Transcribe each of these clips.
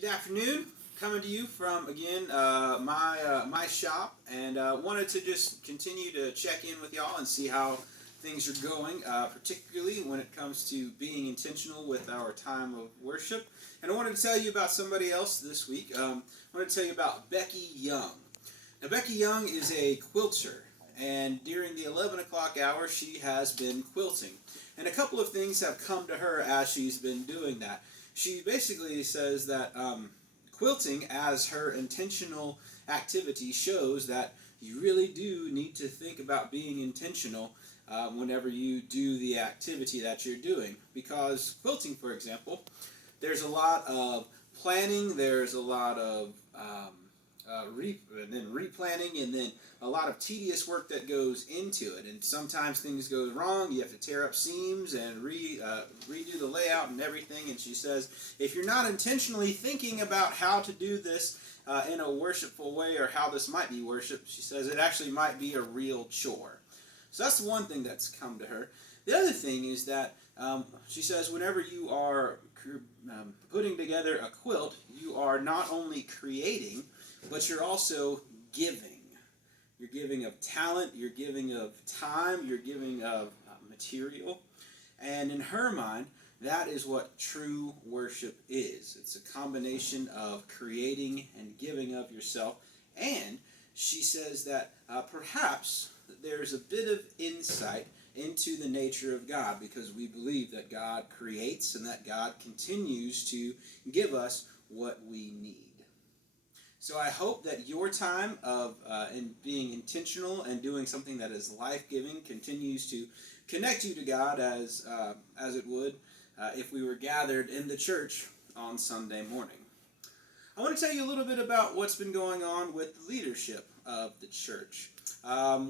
Good afternoon. Coming to you from again my shop, and wanted to just continue to check in with y'all and see how things are going, particularly when it comes to being intentional with our time of worship. And I wanted to tell you about somebody else this week. I wanted to tell you about Becky Young. Now, Becky Young is a quilter, and during the 11 o'clock hour, she has been quilting. And a couple of things have come to her as she's been doing that. She basically says that quilting as her intentional activity shows that you really do need to think about being intentional whenever you do the activity that you're doing. Because quilting, for example, there's a lot of planning, there's a lot of and then replanning, and then a lot of tedious work that goes into it. And sometimes things go wrong. You have to tear up seams and redo the layout and everything. And she says, if you're not intentionally thinking about how to do this in a worshipful way, or how this might be worship, she says it actually might be a real chore. So that's one thing that's come to her. The other thing is that she says whenever you are putting together a quilt, you are not only creating, but you're also giving. You're giving of talent, you're giving of time, you're giving of material. And in her mind, that is what true worship is. It's a combination of creating and giving of yourself. And she says that perhaps there's a bit of insight into the nature of God, because we believe that God creates and that God continues to give us what we need. So I hope that your time of in being intentional and doing something that is life-giving continues to connect you to God as it would if we were gathered in the church on Sunday morning. I want to tell you a little bit about what's been going on with the leadership of the church.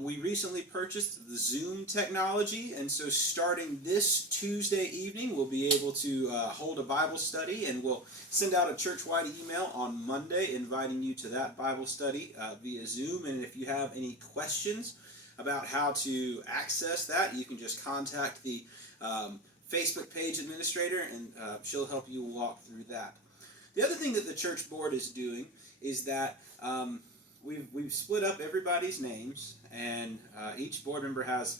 We recently purchased the Zoom technology, and so starting this Tuesday evening, we'll be able to hold a Bible study, and we'll send out a church-wide email on Monday inviting you to that Bible study via Zoom. And if you have any questions about how to access that, you can just contact the Facebook page administrator, and she'll help you walk through that. The other thing that the church board is doing is that we've split up everybody's names, and each board member has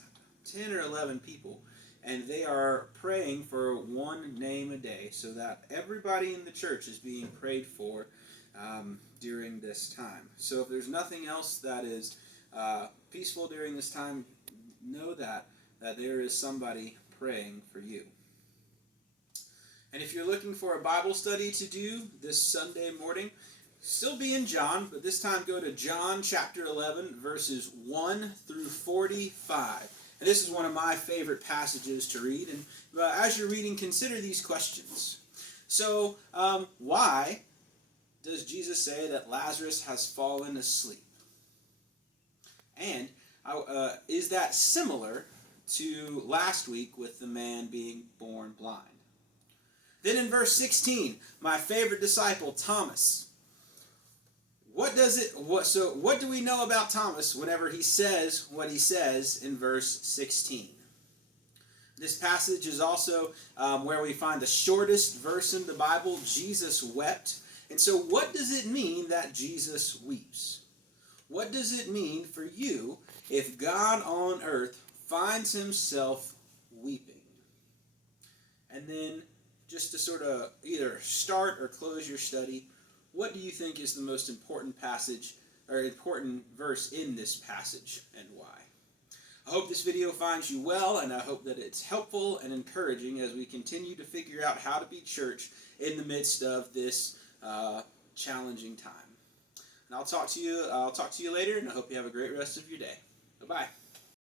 10 or 11 people, and they are praying for one name a day, so that everybody in the church is being prayed for during this time. So if there's nothing else that is peaceful during this time, know that there is somebody praying for you. And if you're looking for a Bible study to do this Sunday morning, still be in John, but this time go to John chapter 11, verses 1 through 45. And this is one of my favorite passages to read. And as you're reading, consider these questions. So, why does Jesus say that Lazarus has fallen asleep? And is that similar to last week with the man being born blind? Then in verse 16, my favorite disciple, Thomas. What do we know about Thomas whenever he says what he says in verse 16? This passage is also where we find the shortest verse in the Bible. Jesus wept. And so what does it mean that Jesus weeps? What does it mean for you if God on earth finds himself weeping? And then, just to sort of either start or close your study, what do you think is the most important passage or important verse in this passage, and why? I hope this video finds you well, and I hope that it's helpful and encouraging as we continue to figure out how to be church in the midst of this challenging time. And I'll talk to you later, and I hope you have a great rest of your day. Bye-bye.